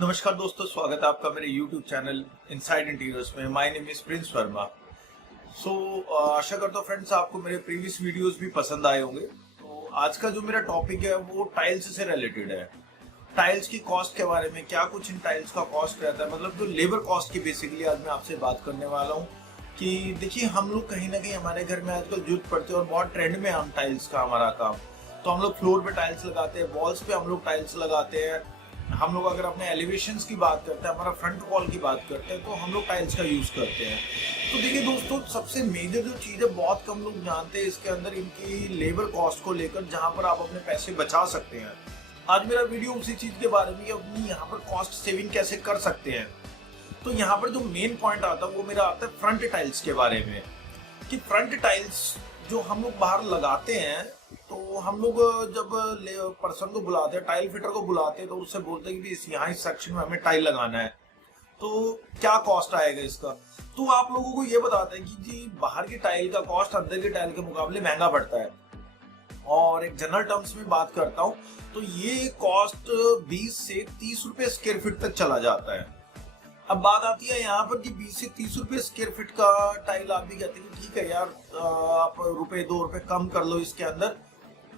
नमस्कार दोस्तों, स्वागत है आपका मेरे YouTube चैनल इनसाइड इंटीरियर्स में। My name is Prince Verma. आशा करता हूँ फ्रेंड्स आपको मेरे प्रीवियस वीडियोस भी पसंद आए होंगे। तो आज का जो मेरा टॉपिक है वो टाइल्स से रिलेटेड है। टाइल्स की कॉस्ट के बारे में, क्या कुछ इन टाइल्स का कॉस्ट रहता है, मतलब जो लेबर कॉस्ट की बेसिकली आज मैं आपसे बात करने वाला हूँ। कि देखिए, हम लोग कहीं ना कहीं हमारे घर में आजकल जरूरत पड़ती है और बहुत ट्रेंड में हम टाइल्स का हमारा काम। तो हम लोग फ्लोर पे टाइल्स लगाते हैं, वॉल्स पे हम लोग टाइल्स लगाते हैं। हम लोग अगर अपने एलिवेशंस की बात करते हैं, हमारा फ्रंट वॉल की बात करते हैं, तो हम लोग टाइल्स का यूज करते हैं। तो देखिए दोस्तों, सबसे मेजर जो चीज है बहुत कम लोग जानते हैं इसके अंदर इनकी लेबर कॉस्ट को लेकर, जहां पर आप अपने पैसे बचा सकते हैं। आज मेरा वीडियो उसी चीज के बारे में, अपनी यहाँ पर कॉस्ट सेविंग कैसे कर सकते हैं। तो यहाँ पर जो मेन पॉइंट आता है वो मेरा आता है फ्रंट टाइल्स के बारे में। कि फ्रंट टाइल्स जो हम लोग बाहर लगाते हैं, तो हम लोग जब पर्सन को बुलाते हैं, टाइल फिटर को बुलाते हैं, तो उससे बोलते हैं कि यहाँ इस सेक्शन में हमें टाइल लगाना है, तो क्या कॉस्ट आएगा इसका। तो आप लोगों को ये बताते हैं कि जी बाहर की टाइल का कॉस्ट अंदर की टाइल के मुकाबले महंगा पड़ता है। और एक जनरल टर्म्स में बात करता हूँ तो ये कॉस्ट 20 से 30 रुपए स्क्वायर फीट तक चला जाता है। अब बात आती है यहाँ पर कि 20 से 30 रुपए स्क्वायर फीट का टाइल, आप भी कहते हैं कि ठीक है यार, आप रुपए 2 रुपए कम कर लो इसके अंदर।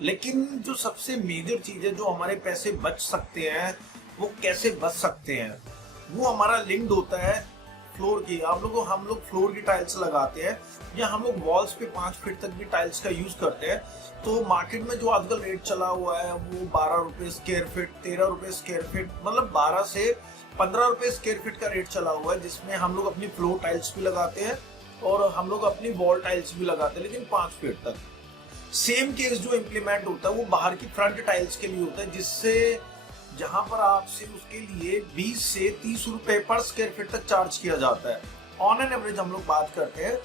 लेकिन जो सबसे मेजर चीज है, जो हमारे पैसे बच सकते हैं, वो कैसे बच सकते हैं, वो हमारा लिंक्ड होता है फ्लोर की। हम लोग फ्लोर की टाइल्स लगाते हैं, या हम लोग वॉल्स पे 5 फीट तक भी टाइल्स का यूज करते हैं। तो मार्केट में जो आजकल रेट चला हुआ है वो 12 रुपए स्क्वायर फीट, 13 रुपए स्क्वायर फीट, मतलब 12 से 15 रुपए स्क्वायर फीट का रेट चला हुआ है, जिसमें हम लोग अपनी फ्लोर टाइल्स भी लगाते हैं और हम लोग अपनी वॉल टाइल्स भी लगाते हैं, लेकिन 5 फीट तक। सेम केस जो इम्प्लीमेंट होता है वो बाहर की फ्रंट टाइल्स के लिए होता है, जिससे जहां पर आपसे उसके लिए 20 से 30 रुपए पर स्क्वायर फीट तक चार्ज किया जाता है। ऑन एन एवरेज हम लोग बात करते हैं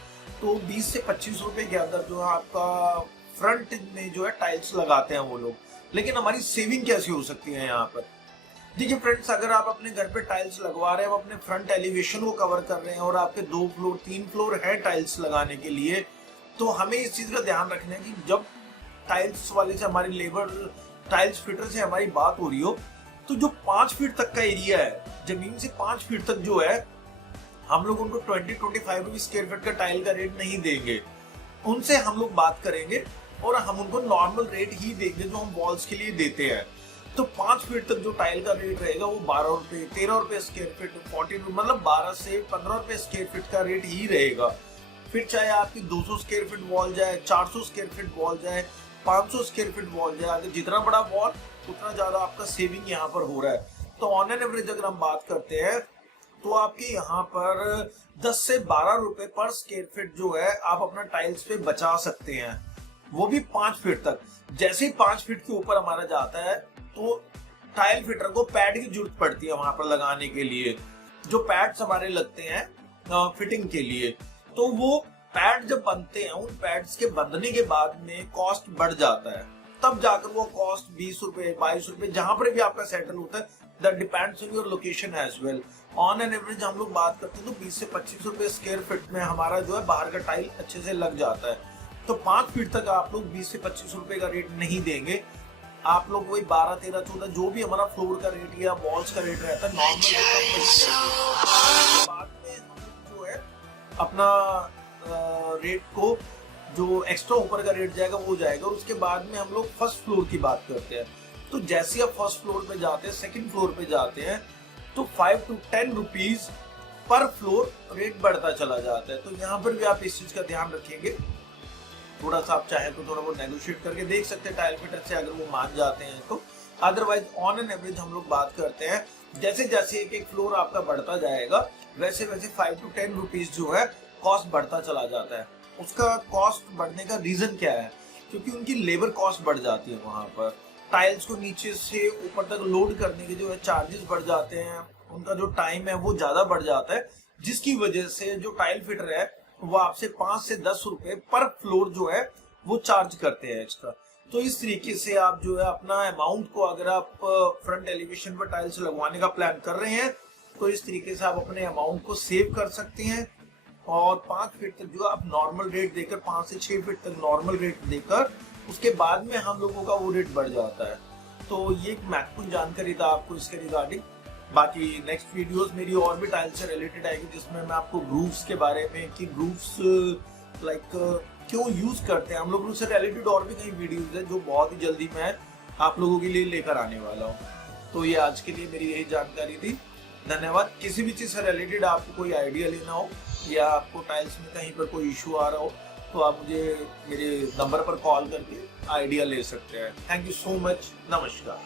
तो 20 से 25 रुपए के अंदर जो है आपका फ्रंट में जो है टाइल्स लगाते हैं वो लोग। लेकिन हमारी सेविंग कैसी हो सकती है यहाँ पर। देखिए फ्रेंड्स, अगर आप अपने घर पे टाइल्स लगवा रहे हैं, आप अपने फ्रंट एलिवेशन को कवर कर रहे हैं और आपके 2 फ्लोर 3 फ्लोर है टाइल्स लगाने के लिए, तो हमें इस चीज का ध्यान रखना है कि जब टाइल्स वाले से हमारी लेबर टाइल्स फिटर से हमारी बात हो रही हो, तो जो 5 फीट तक का एरिया है, जमीन से 5 फीट तक जो है, हम लोग उनको 20-25 रुपीज स्क्वायर फीट का टाइल का रेट नहीं देंगे। उनसे हम लोग बात करेंगे और हम उनको नॉर्मल रेट ही देंगे जो हम वॉल्स के लिए देते हैं। तो 5 फीट तक जो टाइल का रेट रहेगा वो 12 रुपए, 13 रुपए स्क्वायर फीट, 40 रुपए, मतलब 12 से 15 रुपए स्क्वायर फीट का रेट ही रहेगा। फिर चाहे आपकी 200 स्क्वायर फीट वॉल जाए, 400 स्क्वायर फीट वॉल जाए, 500 स्क्वायर फीट वॉल जाए, अगर जितना बड़ा वॉल उतना ज्यादा आपका सेविंग यहाँ पर हो रहा है। तो ऑन एन एवरेज अगर हम बात करते हैं तो आपके यहाँ पर 10 से 12 रुपए पर स्क्वायर फीट जो है आप अपना टाइल्स पे बचा सकते हैं, वो भी 5 फीट तक। जैसे ही 5 फीट के ऊपर हमारा जाता है तो टाइल फिटर को पैड की जरूरत पड़ती है वहां पर लगाने के लिए। जो पैड्स हमारे लगते हैं फिटिंग के लिए, तो वो पैड जब बनते हैं, उन पैड्स के बंधने के बाद में कॉस्ट बढ़ जाता है। तब जाकर वो कॉस्ट 20 रुपए 22 रुपए जहां पर भी आपका सेटल होता है, that depends on your location as well. On an average हम लोग बात करते हैं तो 20 से 25 रुपए स्क्वायर फीट में हमारा जो है बाहर का टाइल अच्छे से लग जाता है। तो 5 फीट तक आप लोग 20 से 25 रुपए का रेट नहीं देंगे, आप लोग वही 12, 13, 14 जो भी हमारा फ्लोर का रेट या वॉल्स का रेट रहता है नॉर्मल बाद में हम जो है अपना रेट को, जो एक्स्ट्रा ऊपर का रेट जाएगा वो जाएगा। और उसके बाद में हम लोग फर्स्ट फ्लोर की बात करते हैं। तो जैसे आप फर्स्ट फ्लोर पे जाते हैं, सेकंड फ्लोर पे जाते हैं, तो 5 to 10 rupees per floor rate बढ़ता चला जाता है। तो यहाँ पर भी आप इस चीज का ध्यान रखेंगे। थोड़ा सा आप चाहे तो थोड़ा वो नेगोशिएट करके देख सकते हैं टाइल फिटर से, अगर वो मान जाते हैं तो। अदरवाइज ऑन एन एवरेज हम लोग बात करते हैं, जैसे जैसे एक एक फ्लोर आपका बढ़ता जाएगा वैसे वैसे 5 to 10 रुपीज जो है कॉस्ट बढ़ता चला जाता है। उसका कॉस्ट बढ़ने का रीजन क्या है? क्योंकि उनकी लेबर कॉस्ट बढ़ जाती है। वहां पर टाइल्स को नीचे से ऊपर तक लोड करने के जो है चार्जेस बढ़ जाते हैं, उनका जो टाइम है वो ज्यादा बढ़ जाता है, जिसकी वजह से जो टाइल फिटर है वो आपसे 5 से 10 रुपए पर फ्लोर जो है वो चार्ज करते हैं एक्स्ट्रा। तो इस तरीके से आप जो है अपना अमाउंट को, अगर आप फ्रंट एलिवेशन पर टाइल्स लगवाने का प्लान कर रहे हैं, तो इस तरीके से आप अपने अमाउंट को सेव कर सकते हैं। और 5 फीट तक जो आप नॉर्मल रेट देकर, 5 से 6 फीट तक नॉर्मल रेट देकर, उसके बाद में हम लोगों का वो रेट बढ़ जाता है। तो ये एक महत्वपूर्ण जानकारी था आपको इसके रिगार्डिंग। बाकी नेक्स्ट वीडियोस मेरी और भी टाइल्स से रिलेटेड आएगी, जिसमें मैं आपको ग्रूव्स के बारे में कि ग्रूव्स लाइक क्यों यूज करते हैं हम लोग, उससे रिलेटेड और भी कई वीडियोस है जो बहुत ही जल्दी मैं आप लोगों के लिए लेकर आने वाला हूँ। तो ये आज के लिए मेरी यही जानकारी थी। धन्यवाद। किसी भी चीज से रिलेटेड आपको कोई आइडिया लेना हो या आपको टाइल्स में कहीं पर कोई इशू आ रहा हो तो आप मुझे मेरे नंबर पर कॉल करके आइडिया ले सकते हैं। Thank you so much. नमस्कार।